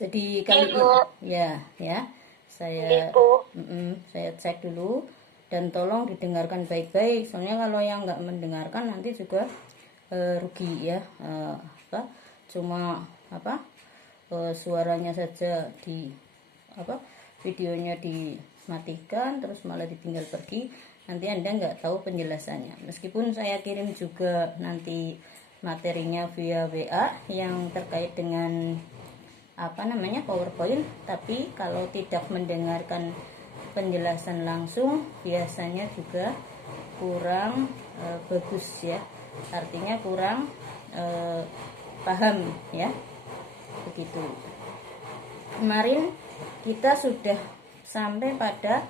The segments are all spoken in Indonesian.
Jadi kali Ibu, ini ya saya Ibu. saya cek dulu dan tolong didengarkan baik-baik. Soalnya kalau yang nggak mendengarkan nanti juga rugi ya. Apa cuma apa suaranya saja di apa videonya dimatikan terus malah ditinggal pergi, nanti Anda nggak tahu penjelasannya. Meskipun saya kirim juga nanti materinya via WA yang terkait dengan apa namanya PowerPoint, tapi kalau tidak mendengarkan penjelasan langsung biasanya juga kurang bagus ya, artinya kurang paham ya, begitu. Kemarin kita sudah sampai pada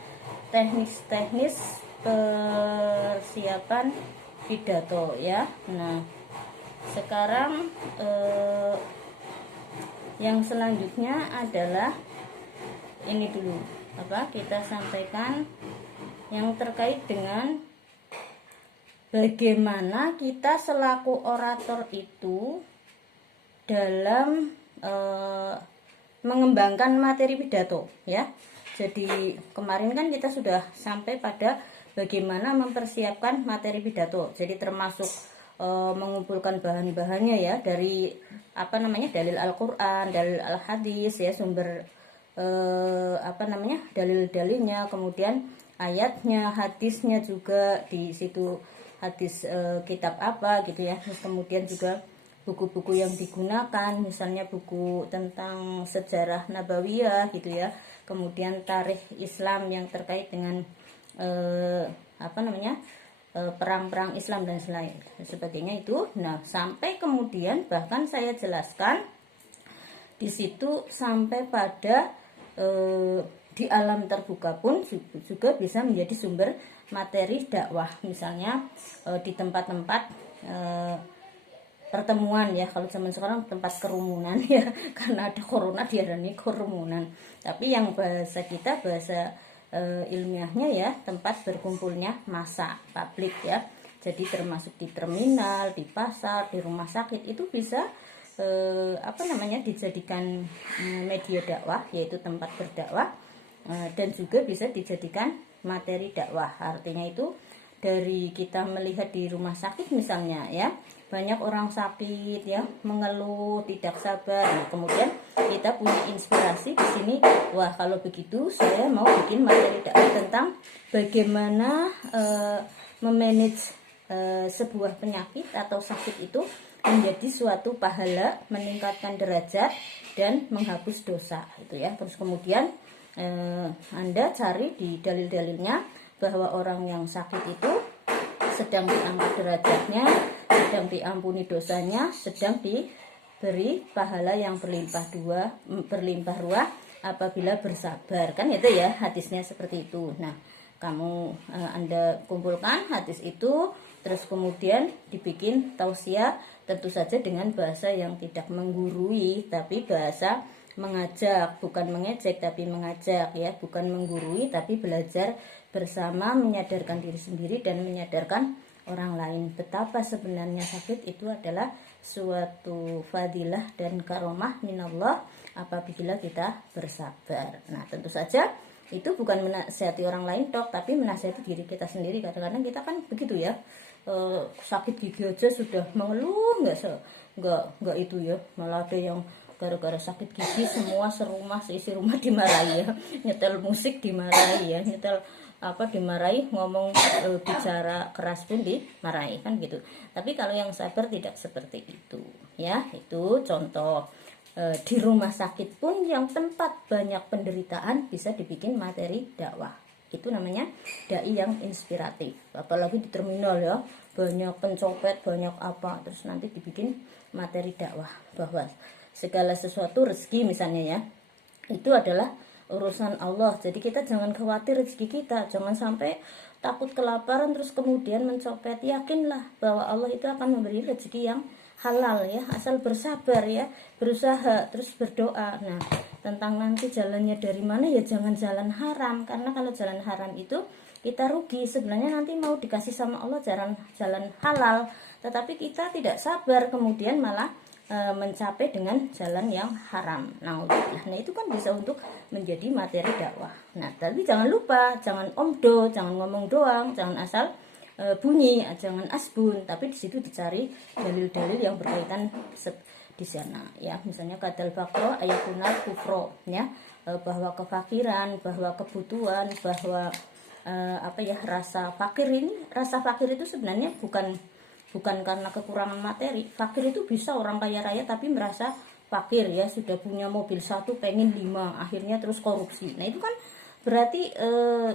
teknis-teknis persiapan pidato ya. Nah sekarang yang selanjutnya adalah ini dulu, apa kita sampaikan yang terkait dengan bagaimana kita selaku orator itu dalam mengembangkan materi pidato ya. Jadi kemarin kan kita sudah sampai pada bagaimana mempersiapkan materi pidato. Jadi termasuk mengumpulkan bahan-bahannya ya, dari apa namanya dalil Al-Qur'an, dalil Al-Hadis ya, sumber apa namanya dalil-dalilnya, kemudian ayatnya, hadisnya juga di situ, hadis kitab apa gitu ya. Terus kemudian juga buku-buku yang digunakan, misalnya buku tentang sejarah Nabawiyah gitu ya, kemudian tarikh Islam yang terkait dengan apa namanya perang-perang Islam dan sebagainya itu. Nah sampai kemudian bahkan saya jelaskan di situ sampai pada di alam terbuka pun juga bisa menjadi sumber materi dakwah, misalnya di tempat-tempat pertemuan ya, kalau zaman sekarang tempat kerumunan ya karena ada corona diarani kerumunan, tapi yang bahasa kita bahasa ilmiahnya ya tempat berkumpulnya massa publik ya. Jadi termasuk di terminal, di pasar, di rumah sakit itu bisa apa namanya dijadikan media dakwah, yaitu tempat berdakwah, dan juga bisa dijadikan materi dakwah. Artinya itu dari kita melihat di rumah sakit misalnya ya, banyak orang sakit ya mengeluh tidak sabar. Nah, kemudian kita punya inspirasi di sini, wah kalau begitu saya mau bikin materi dakwah tentang bagaimana memanage sebuah penyakit atau sakit itu menjadi suatu pahala, meningkatkan derajat dan menghapus dosa itu ya. Terus kemudian Anda cari di dalil-dalilnya bahwa orang yang sakit itu sedang diangkat derajatnya, sedang diampuni dosanya, sedang diberi pahala yang berlimpah ruah apabila bersabar, kan itu ya hadisnya seperti itu. Nah kamu Anda kumpulkan hadis itu, terus kemudian dibikin tausiah, tentu saja dengan bahasa yang tidak menggurui, tapi bahasa mengajak, bukan mengejek tapi mengajak ya, bukan menggurui tapi belajar bersama, menyadarkan diri sendiri dan menyadarkan orang lain betapa sebenarnya sakit itu adalah suatu fadilah dan karomah minallah apabila kita bersabar. Nah tentu saja itu bukan menasihati orang lain tok, tapi menasihati diri kita sendiri. Kadang-kadang kita kan begitu ya, sakit gigi aja sudah mengeluh, nggak itu ya, malah ada yang gara-gara sakit gigi semua serumah, seisi rumah dimarahi ya, nyetel musik dimarahi ya, nyetel apa dimarahi, ngomong bicara keras pun dimarahi kan gitu. Tapi kalau yang sabar tidak seperti itu ya. Itu contoh di rumah sakit pun yang tempat banyak penderitaan bisa dibikin materi dakwah, itu namanya dai yang inspiratif. Apalagi di terminal ya, banyak pencopet, banyak apa, terus nanti dibikin materi dakwah bahwa segala sesuatu rezeki misalnya ya, itu adalah urusan Allah. Jadi kita jangan khawatir rezeki kita, jangan sampai takut kelaparan terus kemudian mencopet. Yakinlah bahwa Allah itu akan memberi rezeki yang halal ya, asal bersabar ya, berusaha terus berdoa. Nah tentang nanti jalannya dari mana ya, jangan jalan haram, karena kalau jalan haram itu kita rugi. Sebenarnya nanti mau dikasih sama Allah jalan halal, tetapi kita tidak sabar, kemudian malah mencapai dengan jalan yang haram. Nah itu kan bisa untuk menjadi materi dakwah. Nah tapi jangan lupa, jangan omdo, jangan ngomong doang, jangan asal bunyi, jangan asbun, tapi di situ dicari dalil-dalil yang berkaitan di sana ya. Misalnya kadal fakro ayakunal kufro ya, bahwa kefakiran, bahwa kebutuhan, bahwa rasa fakir itu sebenarnya bukan karena kekurangan materi. Fakir itu bisa orang kaya raya tapi merasa fakir ya, sudah punya mobil 1 pengen 5, akhirnya terus korupsi. Nah itu kan berarti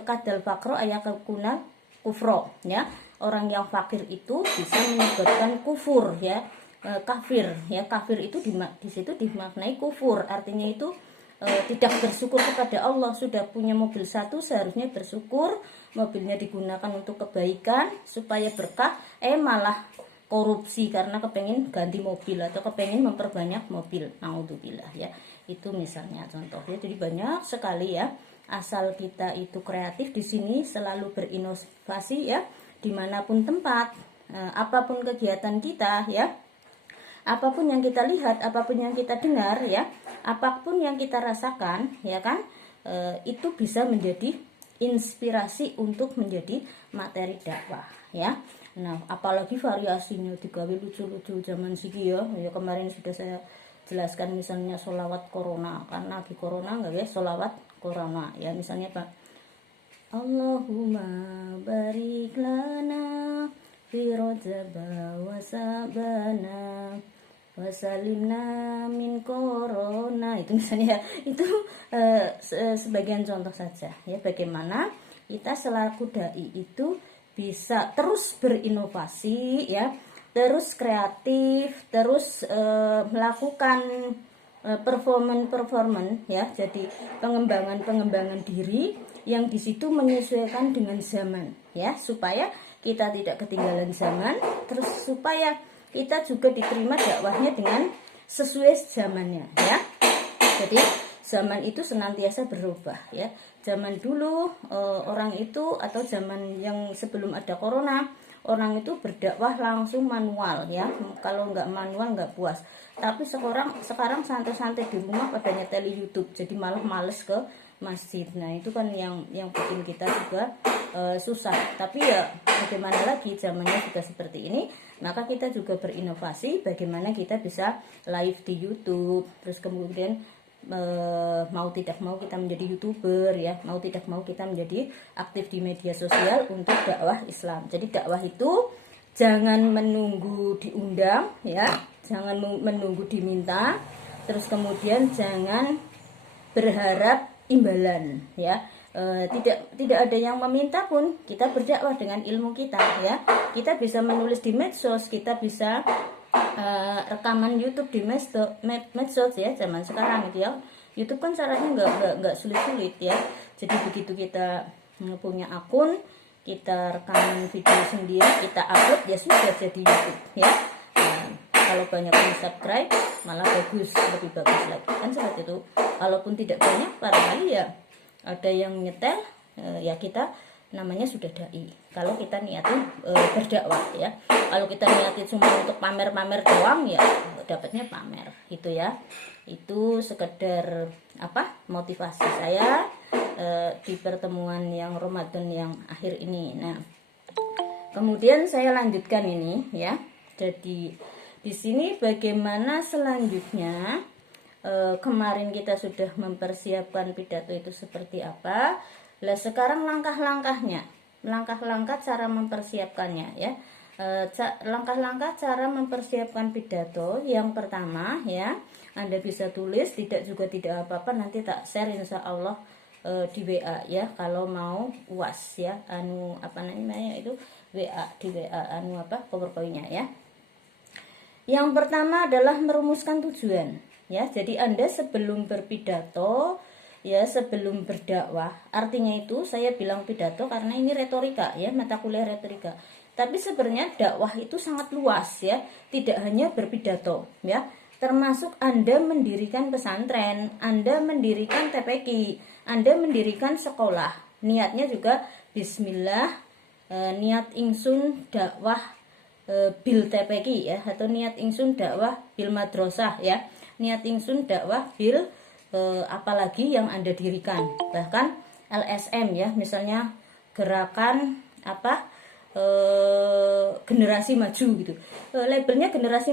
kadal fakro ayakuna kufro ya. Orang yang fakir itu bisa menyebabkan kufur ya, kafir ya. Kafir itu di situ dimaknai kufur, artinya itu tidak bersyukur kepada Allah. Sudah punya mobil 1 seharusnya bersyukur, mobilnya digunakan untuk kebaikan supaya berkah, malah korupsi karena kepengen ganti mobil atau kepengen memperbanyak mobil. Naudzubillah ya. Itu misalnya contohnya. Jadi banyak sekali ya, asal kita itu kreatif di sini, selalu berinovasi ya, dimanapun tempat, apapun kegiatan kita ya, apapun yang kita lihat, apapun yang kita dengar ya, apapun yang kita rasakan ya kan, itu bisa menjadi inspirasi untuk menjadi materi dakwah ya. Nah apalagi variasinya digawe lucu-lucu zaman siki ya. Kemarin sudah saya jelaskan misalnya sholawat corona, karena lagi corona nggak ya, sholawat corona ya. Misalnya Pak, Allahumma barik lana fi rajaba wa sabana wasalimna min corona, itu misalnya itu sebagian contoh saja ya, bagaimana kita selaku dai itu bisa terus berinovasi ya, terus kreatif, terus melakukan performan ya, jadi pengembangan diri yang di situ menyesuaikan dengan zaman ya, supaya kita tidak ketinggalan zaman, terus supaya kita juga diterima dakwahnya dengan sesuai zamannya ya. Jadi zaman itu senantiasa berubah ya. Zaman dulu orang itu, atau zaman yang sebelum ada corona, orang itu berdakwah langsung manual ya. Kalau nggak manual nggak puas. Tapi sekarang santai-santai di rumah pada nyeteli YouTube, jadi malah males ke masjid. Nah itu kan yang bikin kita juga susah. Tapi ya bagaimana lagi, zamannya sudah seperti ini, maka kita juga berinovasi bagaimana kita bisa live di YouTube, terus kemudian mau tidak mau kita menjadi YouTuber ya, mau tidak mau kita menjadi aktif di media sosial untuk dakwah Islam. Jadi dakwah itu jangan menunggu diundang ya, jangan menunggu diminta, terus kemudian jangan berharap imbalan ya. Tidak ada yang meminta pun, kita berdakwah dengan ilmu kita ya. Kita bisa menulis di medsos, kita bisa rekaman YouTube di medsos ya, zaman sekarang gitu ya. YouTube kan caranya nggak sulit-sulit ya. Jadi begitu kita punya akun, kita rekaman video sendiri, kita upload, ya sudah jadi YouTube ya. Kalau banyak yang subscribe malah bagus, lebih bagus lagi kan seperti itu. Kalaupun tidak banyak, barangkali ya ada yang nyetel, ya kita namanya sudah dai. Kalau kita niatin berdakwah ya. Kalau kita niatin cuma untuk pamer-pamer doang, ya dapatnya pamer gitu ya. Itu sekedar motivasi saya di pertemuan yang Ramadan yang akhir ini. Nah kemudian saya lanjutkan ini ya. Jadi di sini bagaimana selanjutnya. Kemarin kita sudah mempersiapkan pidato itu seperti apa. Lah sekarang langkah-langkah cara mempersiapkannya ya. Langkah-langkah cara mempersiapkan pidato. Yang pertama ya, Anda bisa tulis, tidak apa-apa, nanti tak share insya Allah di WA ya, kalau mau UAS ya, itu WA, di WA PowerPoint-nya ya. Yang pertama adalah merumuskan tujuan. Ya, jadi Anda sebelum berpidato, ya sebelum berdakwah, artinya itu saya bilang pidato karena ini retorika ya, mata kuliah retorika. Tapi sebenarnya dakwah itu sangat luas ya, tidak hanya berpidato ya. Termasuk Anda mendirikan pesantren, Anda mendirikan TPQ, Anda mendirikan sekolah. Niatnya juga bismillah, niat ingsun dakwah bil TPQ ya, atau niat ingsun dakwah bil madrasah ya, niat ingsun dakwah bil apalagi yang Anda dirikan, bahkan LSM ya, misalnya gerakan apa generasi maju gitu, labelnya generasi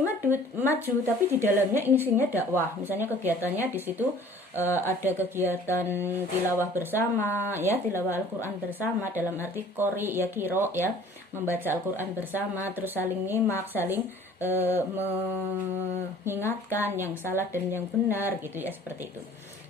maju tapi di dalamnya isinya dakwah. Misalnya kegiatannya di situ ada kegiatan tilawah bersama ya, tilawah Al-Quran bersama dalam arti qori ya, kiro ya, membaca Al-Quran bersama, terus saling nyimak, saling mengingatkan yang salah dan yang benar gitu ya, seperti itu.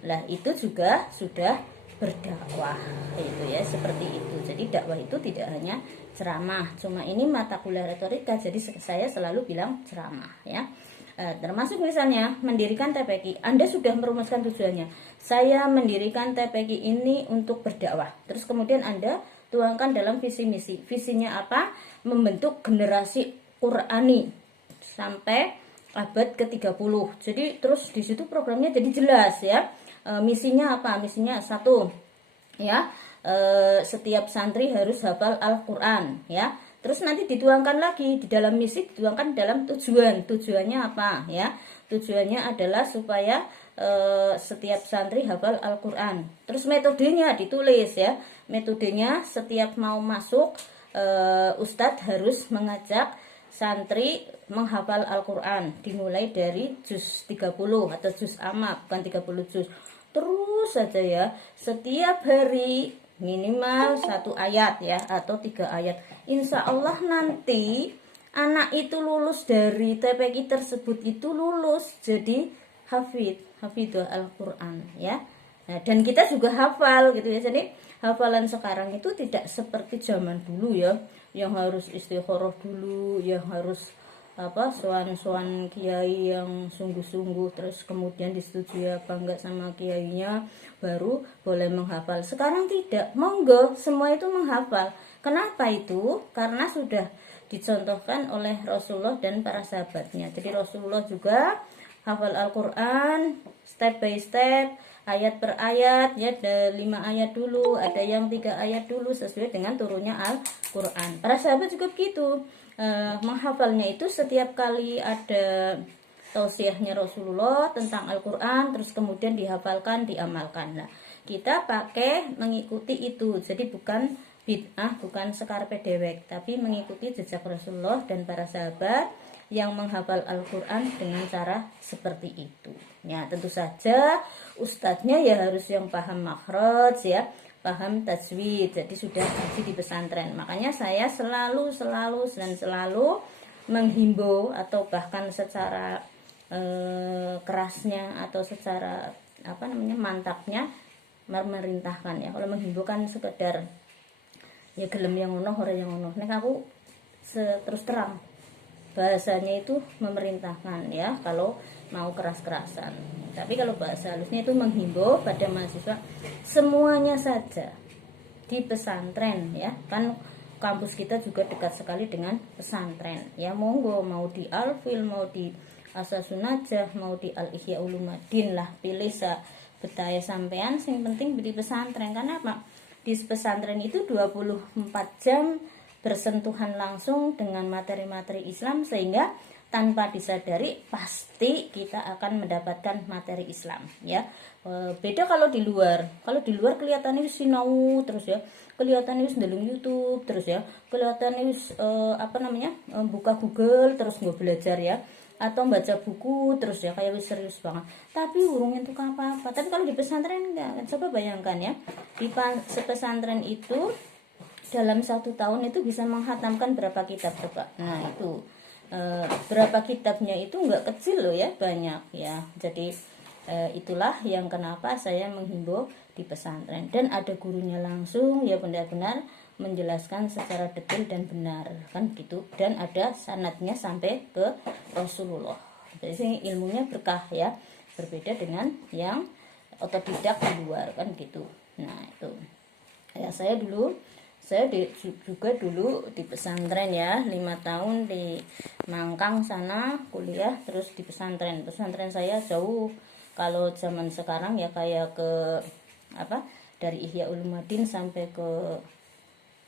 Lah itu juga sudah berdakwah itu ya, seperti itu. Jadi dakwah itu tidak hanya ceramah, cuma ini mata kuliah retorika, jadi saya selalu bilang ceramah ya. Termasuk misalnya mendirikan TPQ, Anda sudah merumuskan tujuannya, saya mendirikan TPQ ini untuk berdakwah, terus kemudian Anda tuangkan dalam visi misi. Visinya apa? Membentuk generasi Qurani sampai abad ke-30. Jadi terus di situ programnya jadi jelas ya. Misinya apa? Misinya satu ya, setiap santri harus hafal Al-Quran ya. Terus nanti dituangkan lagi di dalam misi, dituangkan dalam tujuan. Tujuannya apa ya? Tujuannya adalah supaya setiap santri hafal Al-Quran. Terus metodenya ditulis ya. Metodenya setiap mau masuk, Ustadz harus mengajak santri menghafal Al-Quran, dimulai dari juz 30 atau juz amma, bukan 30 juz. Terus saja ya, setiap hari minimal 1 ayat ya, atau 3 ayat. Insya Allah nanti anak itu lulus dari TPQ tersebut, itu lulus jadi hafidh Al-Quran ya. Nah, dan kita juga hafal gitu ya. Jadi hafalan sekarang itu tidak seperti zaman dulu ya, yang harus istikharah dulu, yang harus soan kiai yang sungguh-sungguh, terus kemudian disetujui apa enggak sama kiainya baru boleh menghafal. Sekarang tidak, monggo semua itu menghafal. Kenapa itu? Karena sudah dicontohkan oleh Rasulullah dan para sahabatnya. Jadi Rasulullah juga hafal Al-Quran step by step, ayat per ayat ya, ada 5 ayat dulu, ada yang 3 ayat dulu sesuai dengan turunnya Al-Quran. Para sahabat juga begitu. Menghafalnya itu setiap kali ada tausiahnya Rasulullah tentang Al-Quran, terus kemudian dihafalkan, diamalkan. Nah, kita pakai mengikuti itu, jadi bukan bid'ah, bukan sekarpe dewek, tapi mengikuti jejak Rasulullah dan para sahabat yang menghafal Al-Quran dengan cara seperti itu. Ya, tentu saja ustadznya ya harus yang paham makhraj ya, paham tajwid, jadi sudah ngaji di pesantren. Makanya saya selalu menghimbau, atau bahkan secara kerasnya atau secara mantapnya memerintahkan ya. Kalau menghimbau kan sekedar ya gelem yang ono, ora yang ono. Nek aku terus terang bahasanya itu memerintahkan ya, kalau mau keras-kerasan. Tapi kalau bahasa halusnya itu menghimbau pada mahasiswa semuanya saja di pesantren ya. Kan kampus kita juga dekat sekali dengan pesantren ya. Monggo mau di Alfil, mau di Asasunajah, mau di Al-Ihya Ulumuddin lah, pilih betaya sampean, sing penting di pesantren. Karena apa? Di pesantren itu 24 jam bersentuhan langsung dengan materi-materi Islam, sehingga tanpa disadari pasti kita akan mendapatkan materi Islam ya. Beda kalau di luar. Kalau di luar kelihatannya sinau terus ya, kelihatannya ndeleng YouTube terus ya, kelihatannya buka Google terus nggak belajar ya, atau baca buku terus ya, kayak serius banget, tapi urung untuk apa-apa. Tapi kalau di pesantren enggak. Coba bayangkan ya, di pesantren itu dalam 1 tahun itu bisa menghatamkan berapa kitab coba. Nah itu berapa kitabnya itu enggak kecil loh ya, banyak ya. Jadi itulah yang kenapa saya menghimbau di pesantren, dan ada gurunya langsung ya, benar-benar menjelaskan secara detail dan benar kan gitu, dan ada sanadnya sampai ke Rasulullah. Jadi ilmunya berkah ya, berbeda dengan yang otodidak di luar kan gitu. Nah itu ya, saya juga dulu di pesantren ya, 5 tahun di Mangkang sana kuliah, terus di pesantren saya jauh. Kalau zaman sekarang ya kayak ke dari Ihya Ulumuddin sampai ke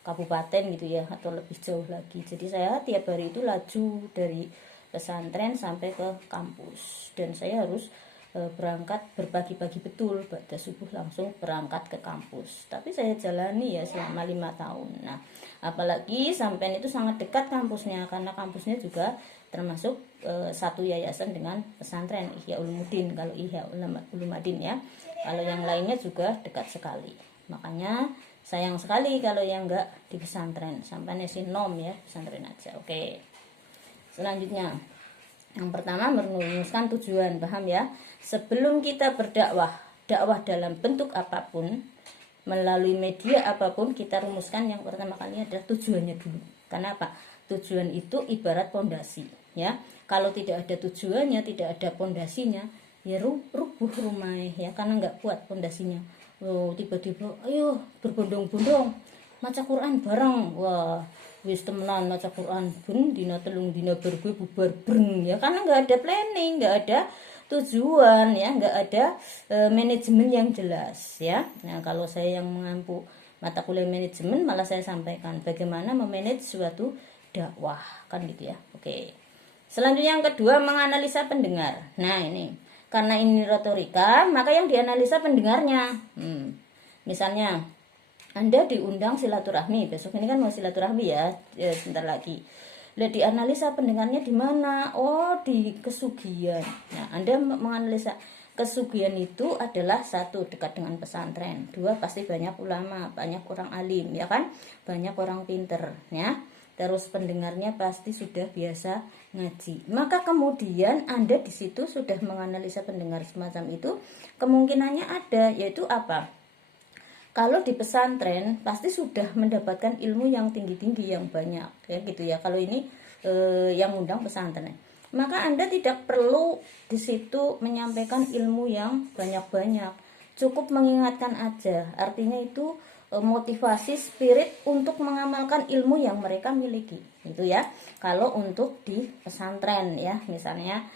kabupaten gitu ya, atau lebih jauh lagi. Jadi saya tiap hari itu laju dari pesantren sampai ke kampus, dan saya harus berangkat berpagi-pagi betul pada subuh langsung berangkat ke kampus. Tapi saya jalani ya selama 5 tahun. Nah, apalagi sampean itu sangat dekat kampusnya, karena kampusnya juga termasuk satu yayasan dengan pesantren Ihya Ulumuddin. Kalau Ihya Ulumuddin ya, kalau yang lainnya juga dekat sekali. Makanya sayang sekali kalau yang enggak di pesantren, sampai nasi nom ya, pesantren aja. Oke. Selanjutnya, yang pertama merumuskan tujuan, paham ya? Sebelum kita berdakwah, dakwah dalam bentuk apapun, melalui media apapun, kita rumuskan yang pertama kali adalah tujuannya dulu. Karena apa? Tujuan itu ibarat pondasi, ya. Kalau tidak ada tujuannya, tidak ada pondasinya, ya rubuh rumah ya, karena nggak kuat pondasinya. Oh, tiba-tiba, ayo berbondong-bondong maca Quran bareng, wah wis temenan maca Quran ben dina telung dina bergue bubar breng ya, karena nggak ada planning, nggak ada tujuan ya, nggak ada manajemen yang jelas ya. Nah, kalau saya yang mengampu mata kuliah manajemen, malah saya sampaikan bagaimana memanage suatu dakwah, kan gitu ya. Oke. Selanjutnya yang kedua, menganalisa pendengar. Nah, ini karena ini retorika, maka yang dianalisa pendengarnya. Misalnya Anda diundang silaturahmi, besok ini kan mau silaturahmi ya, sebentar lagi. Lihat dianalisa pendengarnya di mana? Oh, di Kesugihan. Nah, Anda menganalisa Kesugihan itu adalah satu, dekat dengan pesantren. Dua, pasti banyak ulama, banyak orang alim, ya kan? Banyak orang pinter, ya. Terus pendengarnya pasti sudah biasa ngaji. Maka kemudian Anda di situ sudah menganalisa pendengar semacam itu, kemungkinannya ada, yaitu apa? Kalau di pesantren pasti sudah mendapatkan ilmu yang tinggi-tinggi, yang banyak, ya gitu ya. Kalau ini yang undang pesantren, maka Anda tidak perlu di situ menyampaikan ilmu yang banyak-banyak, cukup mengingatkan aja. Artinya itu motivasi spirit untuk mengamalkan ilmu yang mereka miliki, gitu ya. Kalau untuk di pesantren ya, misalnya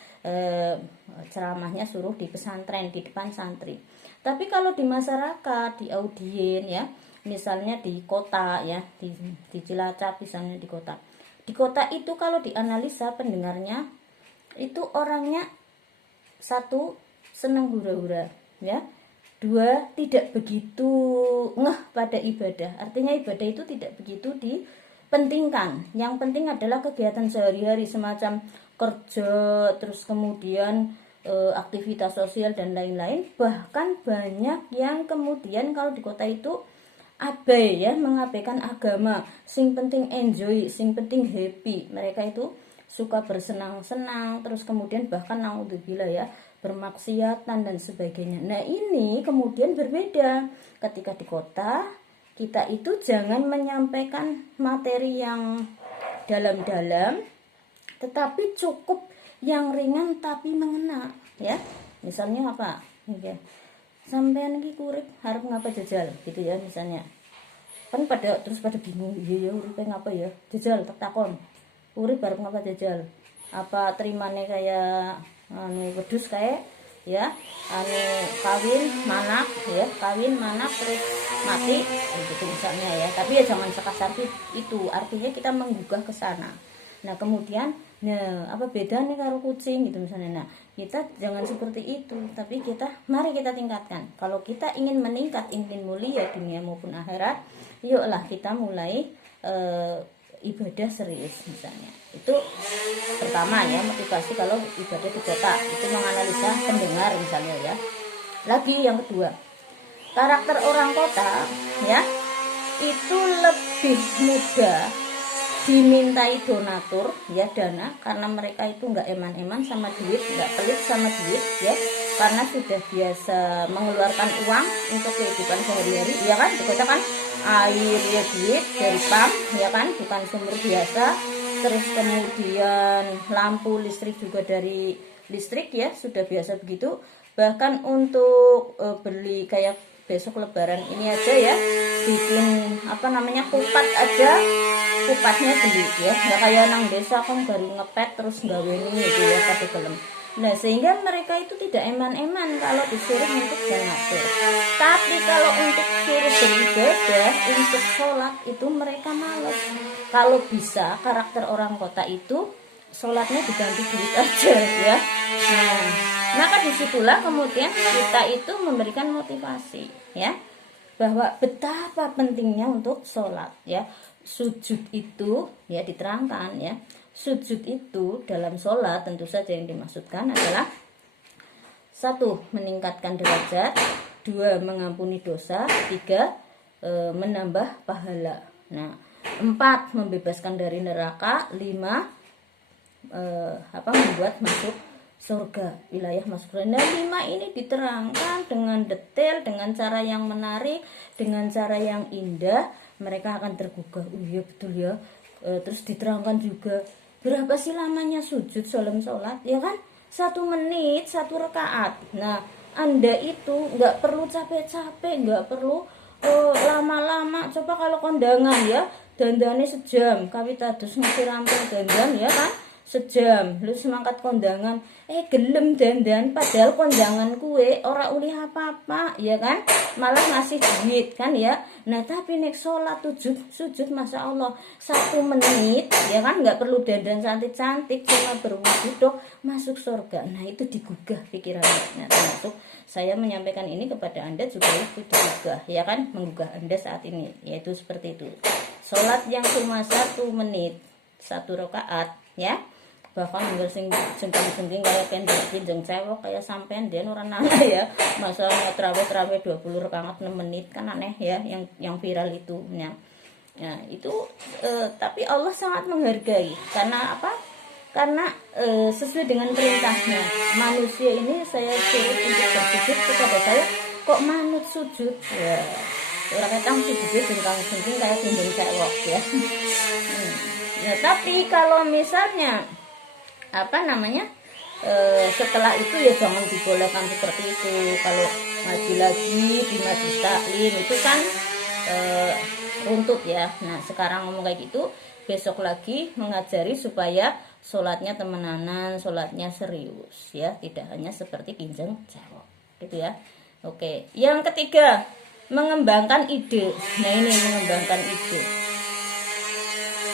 ceramahnya suruh di pesantren di depan santri. Tapi kalau di masyarakat, di audien ya, misalnya di kota ya, di Cilacap misalnya di kota. Di kota itu kalau dianalisa pendengarnya itu orangnya satu, senang hura-hura ya. Dua, tidak begitu ngeh pada ibadah. Artinya ibadah itu tidak begitu dipentingkan. Yang penting adalah kegiatan sehari-hari semacam kerja, terus kemudian aktivitas sosial dan lain-lain. Bahkan banyak yang kemudian kalau di kota itu abai ya, mengabaikan agama. Sing penting enjoy, sing penting happy. Mereka itu suka bersenang-senang, terus kemudian bahkan naudzubillah ya, bermaksiatan dan sebagainya. Nah, ini kemudian berbeda. Ketika di kota, kita itu jangan menyampaikan materi yang dalam-dalam, tetapi cukup yang ringan tapi mengena ya. Misalnya apa? Oke. Sampean iki urip harap ngapa jajal gitu ya misalnya. Kan pada bingung, iya ya urip ngapa ya? Jajal tak takon. Urip harap ngapa jajal? Apa terimane kayak wedhus kayak ya, kawin manak terus mati gitu misalnya ya. Tapi ya jangan sekasar itu, artinya kita menggugah ke sana. Nah, kemudian apa bedanya karo kucing gitu misalnya. Nah, kita jangan seperti itu, tapi mari kita tingkatkan. Kalau kita ingin meningkat, ingin mulia dunia maupun akhirat, yuklah kita mulai ibadah serius misalnya. Itu pertama ya, motivasi kalau ibadah di kota itu menganalisa pendengar misalnya ya. Lagi yang kedua, karakter orang kota ya itu lebih mudah dimintai donatur ya, dana, karena mereka itu nggak eman-eman sama duit, nggak pelit sama duit ya, karena sudah biasa mengeluarkan uang untuk kehidupan sehari-hari ya kan. Di kota kan air ya duit dari pam ya kan, bukan sumber biasa. Terus kemudian lampu listrik juga dari listrik ya, sudah biasa begitu. Bahkan untuk beli kayak besok lebaran ini aja ya, bikin kupat aja, kupatnya beli ya, nggak kayak nang desa kan baru ngepet terus gawe ini gitu ya, pakai gelem. Nah, sehingga mereka itu tidak eman-eman kalau disuruh untuk mengatur. Tapi kalau untuk suruh beribadah, untuk sholat itu mereka malas. Kalau bisa karakter orang kota itu sholatnya diganti duit aja ya. Nah, maka disitulah kemudian kita itu memberikan motivasi ya, bahwa betapa pentingnya untuk sholat ya. Sujud itu ya diterangkan ya, sujud itu dalam sholat tentu saja yang dimaksudkan adalah 1. Meningkatkan derajat, 2. Mengampuni dosa, 3. Menambah pahala. Nah, 4. Membebaskan dari neraka, 5. Membuat masuk surga, wilayah masuk surga. Nah, 5 ini diterangkan dengan detail, dengan cara yang menarik, dengan cara yang indah. Mereka akan tergugah, oh iya betul ya. Terus diterangkan juga berapa sih lamanya sujud dalam sholat, ya kan? 1 menit 1 rakaat. Nah, Anda itu nggak perlu capek-capek, nggak perlu lama-lama. Coba kalau kondangan ya, dandane sejam, kawitados ngasih rampung dandan ya kan, sejam. Lu semangkat kondangan, gelem dandan, padahal kondangan kue ora uli apa-apa, ya kan? Malah ngasih duit kan ya. Nah, tapi nek sholat sujud Masya Allah 1 menit ya kan, nggak perlu dandan cantik-cantik, cuma berwudu dok masuk surga. Nah, itu digugah pikirannya. Nah, termasuk saya menyampaikan ini kepada Anda juga itu digugah ya kan, menggugah Anda saat ini, yaitu seperti itu. Sholat yang cuma 1 menit 1 rakaat ya, bahkan nggak sengking kayak kendang cewek kayak sampean dia orang nana ya, masalahnya terawih 20 rakaat 6 menit kan aneh ya, yang viral itu ya. Nah, itu tapi Allah sangat menghargai karena apa? Karena sesuai dengan perintahnya. Manusia ini saya suruh untuk bersujud kepada saya, kok manut sujud ya, orang ketang sujudnya sengking kayak kendang cewek ya. Nah, tapi kalau misalnya setelah itu ya jangan dibolehkan seperti itu. Kalau ngaji lagi di majlis taklim itu kan runtut ya. Nah, sekarang ngomong kayak gitu, besok lagi mengajari supaya sholatnya temenanan, sholatnya serius ya, tidak hanya seperti kinjeng cewek gitu ya. Oke, yang ketiga, mengembangkan ide. Nah, ini mengembangkan ide.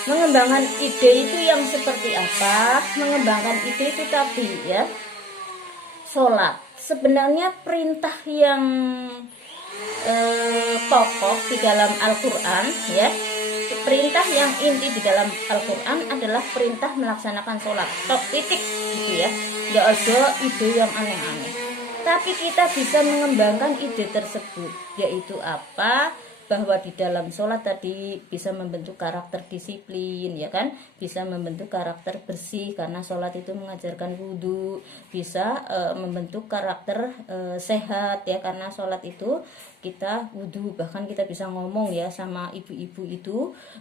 Mengembangkan ide itu yang seperti apa? Mengembangkan ide itu tadi ya, sholat. Sebenarnya perintah yang pokok di dalam Al-Quran ya, perintah yang inti di dalam Al-Quran adalah perintah melaksanakan sholat. Tok titik gitu ya. Nggak ada ide yang aneh-aneh. Tapi kita bisa mengembangkan ide tersebut, yaitu apa? Bahwa di dalam sholat tadi bisa membentuk karakter disiplin ya kan, bisa membentuk karakter bersih karena sholat itu mengajarkan wudhu, bisa membentuk karakter sehat ya, karena sholat itu kita wudhu, bahkan kita bisa ngomong ya sama ibu-ibu itu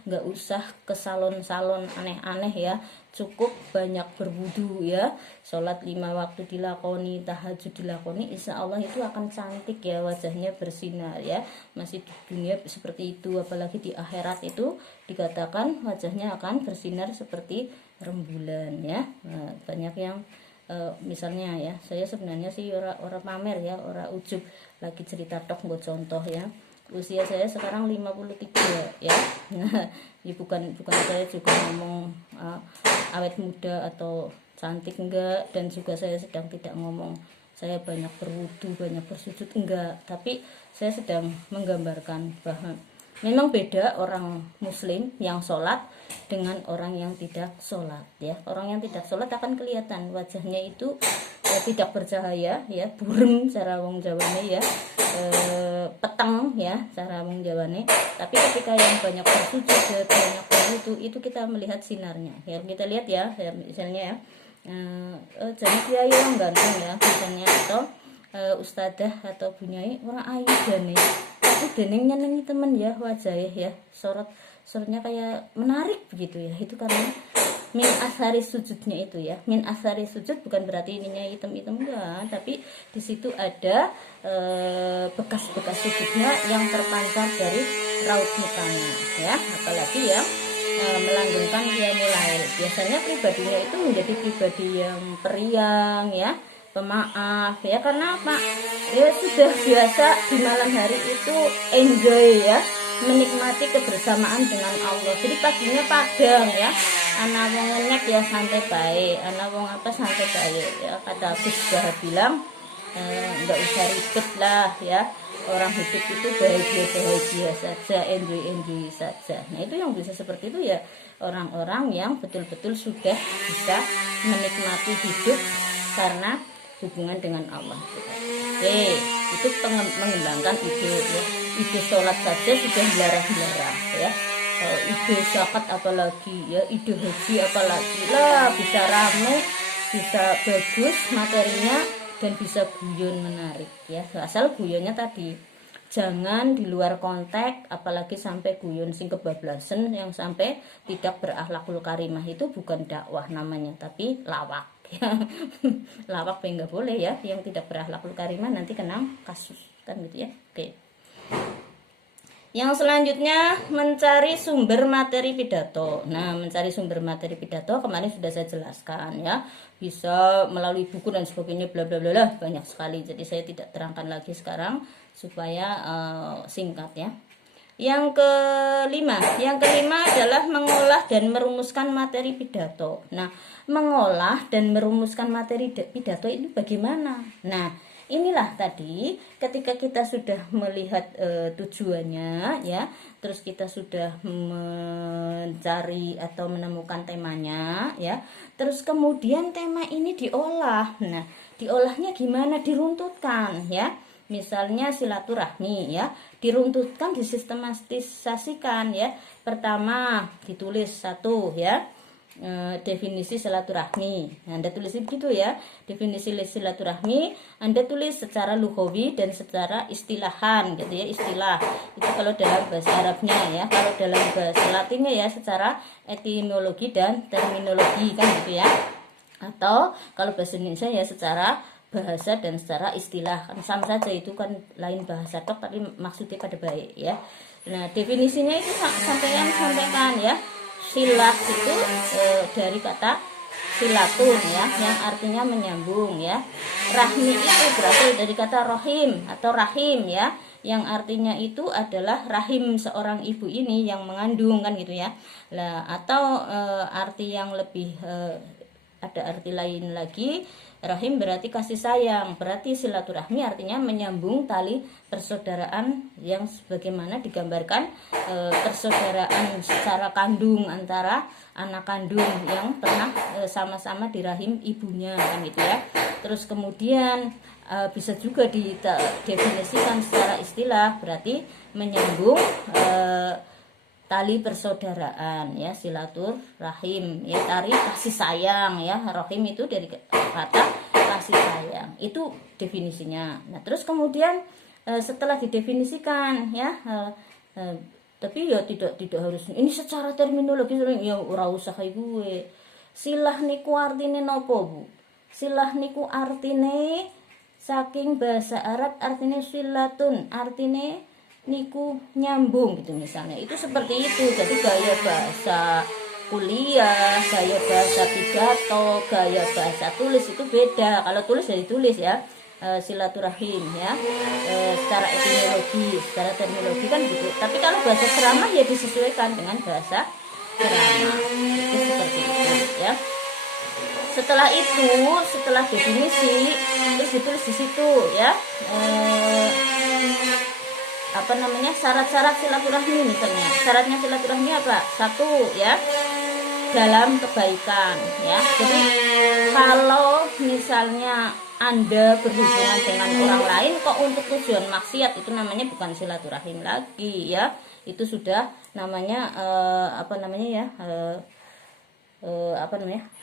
nggak usah ke salon-salon aneh-aneh ya, cukup banyak berwudhu ya, sholat 5 waktu dilakoni, tahajud dilakoni, insya Allah itu akan cantik ya, wajahnya bersinar ya. Masih di dunia seperti itu, apalagi di akhirat itu dikatakan wajahnya akan bersinar seperti rembulan ya. Nah, banyak yang misalnya ya, saya sebenarnya sih orang pamer ya, orang ujub, lagi cerita tok gue contoh ya, usia saya sekarang 53 ya. Nah, ya bukan saya juga ngomong awet muda atau cantik enggak, dan juga saya sedang tidak ngomong saya banyak berwudu, banyak bersujud, enggak, tapi saya sedang menggambarkan bahwa memang beda orang muslim yang sholat dengan orang yang tidak sholat ya. Orang yang tidak sholat akan kelihatan wajahnya itu tidak bercahaya ya, burem cara wong Jawane ya, peteng ya cara wong Jawane. Tapi ketika yang banyak bersujud, banyak berwudu, itu kita melihat sinarnya ya. Kita lihat ya, misalnya ya, jadi kiai yang ganteng ya misalnya, atau ustadzah atau bunyai orang ayu jane, tapi dening nyenengi temen ya wajahnya ya, sorotnya kayak menarik begitu ya. Itu karena min asari sujudnya itu ya. Min asari sujud bukan berarti ininya hitam-hitam enggak, tapi di situ ada bekas-bekas sujudnya yang terpancar dari raut mukanya ya. Apalagi yang melanggengkan qiyamul lail. Biasanya pribadinya itu menjadi pribadi yang periang ya, pemaaf ya, karena apa? Ya sudah biasa di malam hari itu enjoy ya, menikmati kebersamaan dengan Allah. Jadi paginya padang ya, anak wong ngenyek ya santai baik, anak wong apa santai baik ya, kata Gus Bahar bilang nggak usah ribet lah ya, orang hidup itu bahagia saja, enjoy saja. Nah itu yang bisa seperti itu ya, orang-orang yang betul-betul sudah bisa menikmati hidup karena hubungan dengan Allah. Oke, itu mengembangkan ide ya. Ide sholat saja sudah belarang-belarang ya. Ide zakat apalagi ya, ide haji apalagi lah, bisa rame, bisa bagus materinya, dan bisa guyon menarik ya. Asal guyonnya tadi jangan di luar konteks, apalagi sampai guyon sing kebablasan yang sampai tidak berakhlakul karimah. Itu bukan dakwah namanya, tapi lawak ya. Lawak nggak boleh ya, yang tidak berakhlakul karimah nanti kena kasus kan gitu ya. Oke. Yang selanjutnya mencari sumber materi pidato. Nah, mencari sumber materi pidato kemarin sudah saya jelaskan ya. Bisa melalui buku dan sebagainya, bla bla bla, banyak sekali. Jadi saya tidak terangkan lagi sekarang supaya singkat ya. Yang kelima adalah mengolah dan merumuskan materi pidato. Nah, mengolah dan merumuskan materi pidato itu bagaimana? Nah, inilah tadi ketika kita sudah melihat tujuannya ya, terus kita sudah mencari atau menemukan temanya ya, terus kemudian tema ini diolah. Nah, diolahnya gimana? Diruntutkan ya. Misalnya silaturahmi ya, diruntutkan, disistematisasikan ya. Pertama ditulis satu ya, definisi silaturahmi. Anda tulis gitu ya, definisi silaturahmi Anda tulis secara lughawi dan secara istilahan gitu ya, istilah itu kalau dalam bahasa Arabnya ya. Kalau dalam bahasa Latinnya ya secara etimologi dan terminologi kan gitu ya. Atau kalau bahasa Indonesia ya secara bahasa dan secara istilah, kan sama saja, itu kan lain bahasa tok tapi maksudnya pada baik ya. Nah, definisinya itu sampaikan ya. Silat itu dari kata silatun ya, yang artinya menyambung ya. Rahmi itu berasal dari kata rohim atau rahim ya, yang artinya itu adalah rahim seorang ibu ini yang mengandung kan gitu ya. Lah atau arti yang lebih ada arti lain lagi, rahim berarti kasih sayang, berarti silaturahmi artinya menyambung tali persaudaraan yang sebagaimana digambarkan persaudaraan secara kandung antara anak kandung yang pernah sama-sama di rahim ibunya kan gitu ya. Terus kemudian bisa juga didefinisikan secara istilah, berarti menyambung tali persaudaraan ya, silaturahim ya, tali kasih sayang ya. Rahim itu dari kata kasih sayang, itu definisinya. Nah terus kemudian setelah didefinisikan ya, tapi ya tidak harus ini secara terminologi ya, ora usah gue. Silah niku artine nopo Bu? Silah niku artine saking bahasa Arab artine silatun, artine niku nyambung gitu misalnya. Itu seperti itu. Jadi gaya bahasa kuliah, gaya bahasa pidato, gaya bahasa tulis itu beda. Kalau tulis ya ditulis ya, silaturahim ya, secara etimologi, secara terminologi kan gitu. Tapi kalau bahasa ceramah ya disesuaikan dengan bahasa ceramah. Itu seperti itu ya. Setelah itu, setelah definisi, terus ditulis di situ ya, syarat-syarat silaturahmi misalnya. Syaratnya silaturahmi apa? Satu ya, dalam kebaikan ya. Jadi kalau misalnya Anda berhubungan dengan orang lain kok untuk tujuan maksiat, itu namanya bukan silaturahim lagi ya. Itu sudah namanya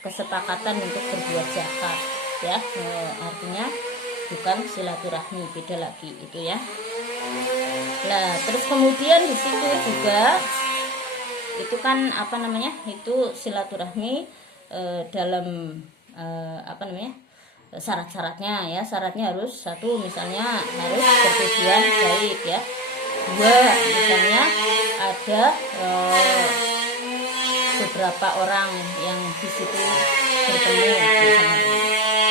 kesepakatan untuk berbuat jahat ya. Artinya bukan silaturahmi, beda lagi itu ya. Nah, terus kemudian di situ juga itu kan itu silaturahmi dalam syarat-syaratnya ya. Syaratnya harus satu, misalnya harus bertujuan baik ya. Dua, misalnya ada berapa orang yang di situ bertemu biasanya.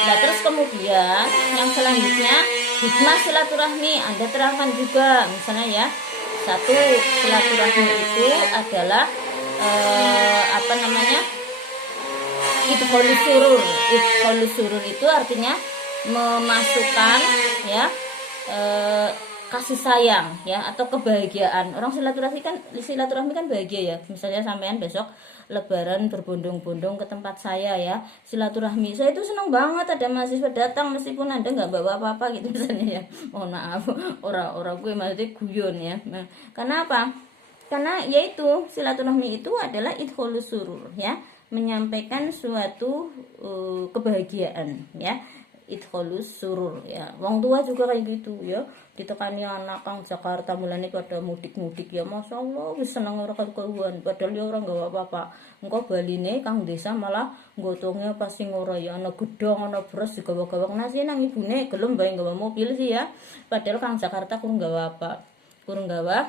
Nah terus kemudian yang selanjutnya hikmah silaturahmi Anda terangkan juga, misalnya ya, satu, silaturahmi itu adalah apa namanya, idkholus surur. Idkholus surur itu artinya memasukkan ya kasih sayang ya atau kebahagiaan. Orang silaturahmi kan bahagia ya. Misalnya sampean besok lebaran berbondong-bondong ke tempat saya ya, silaturahmi. Saya itu senang banget ada mahasiswa datang meskipun Anda nggak bawa apa-apa gitu misalnya ya. Mohon maaf, orang-orang gue maksudnya guyon ya. Nah, karena apa? Karena yaitu silaturahmi itu adalah idkholus surur ya, menyampaikan suatu kebahagiaan ya, idkholus surur ya. Wong tua juga kayak gitu ya, ditekani anak kang Jakarta mulane pada mudik-mudik ya, Masya Allah wis seneng ora karuan, padahal ya orang gak apa-apa. Engko baline kang desa malah gotongnya pasti ora ya, ana gedhong ana beras digawa-gawa nasi nang ibune gelem bae gawa mobil sih ya, padahal kang Jakarta kurang gawa apa, kurang gawa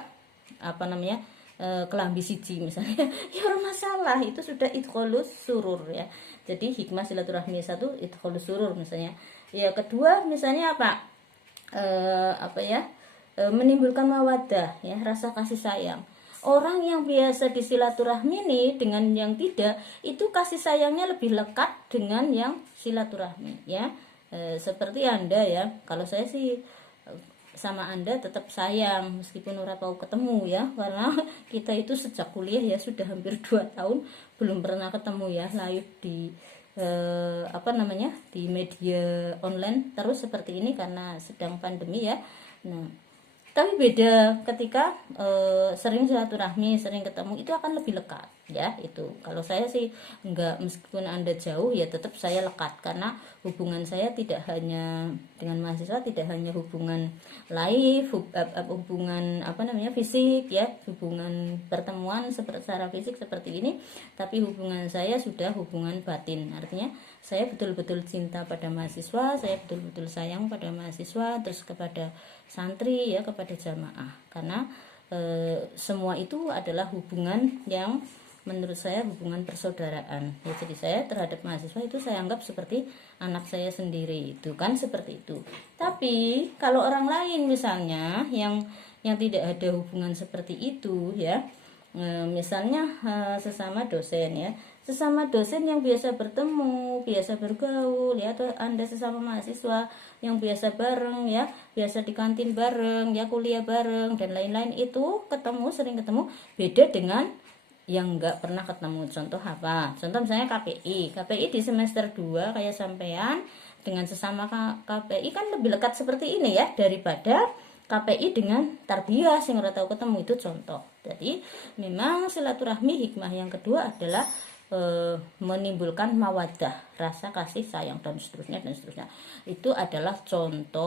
apa namanya, kelambi siji misalnya ya orang masalah, itu sudah idkholus surur ya. Jadi hikmah silaturahmi satu, idkholus surur misalnya ya. Kedua misalnya apa, menimbulkan mawadah ya, rasa kasih sayang. Orang yang biasa disilaturahmi nih dengan yang tidak, itu kasih sayangnya lebih lekat dengan yang silaturahmi ya. Seperti Anda ya, kalau saya sih sama Anda tetap sayang meskipun ora tahu ketemu ya, karena kita itu sejak kuliah ya sudah hampir 2 tahun belum pernah ketemu ya, live di di media online terus seperti ini karena sedang pandemi ya. Nah, tapi beda ketika sering silaturahmi, sering ketemu, itu akan lebih lekat ya. Itu kalau saya sih enggak, meskipun Anda jauh ya tetap saya lekat, karena hubungan saya tidak hanya dengan mahasiswa, tidak hanya hubungan live, hubungan fisik ya, hubungan pertemuan secara fisik seperti ini, tapi hubungan saya sudah hubungan batin. Artinya saya betul-betul cinta pada mahasiswa, saya betul-betul sayang pada mahasiswa, terus kepada santri ya, kepada jamaah, karena semua itu adalah hubungan yang menurut saya hubungan persaudaraan ya. Jadi saya terhadap mahasiswa itu saya anggap seperti anak saya sendiri, itu kan seperti itu. Tapi kalau orang lain misalnya yang tidak ada hubungan seperti itu ya, misalnya sesama dosen ya, sesama dosen yang biasa bertemu, biasa bergaul ya, atau Anda sesama mahasiswa yang biasa bareng ya, biasa di kantin bareng ya, kuliah bareng dan lain-lain, itu ketemu, sering ketemu, beda dengan yang nggak pernah ketemu. Contoh apa? Contoh misalnya KPI di semester 2 kayak sampean dengan sesama KPI kan lebih lekat seperti ini ya, daripada KPI dengan tarbiyah sing ora tahu ketemu, itu contoh. Jadi memang silaturahmi hikmah yang kedua adalah menimbulkan mawadah, rasa kasih sayang dan seterusnya. Itu adalah contoh